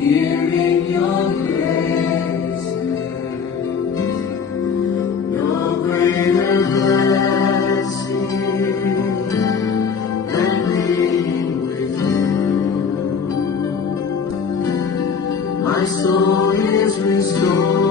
Here in your presence, no greater blessing than being with you. My soul is restored.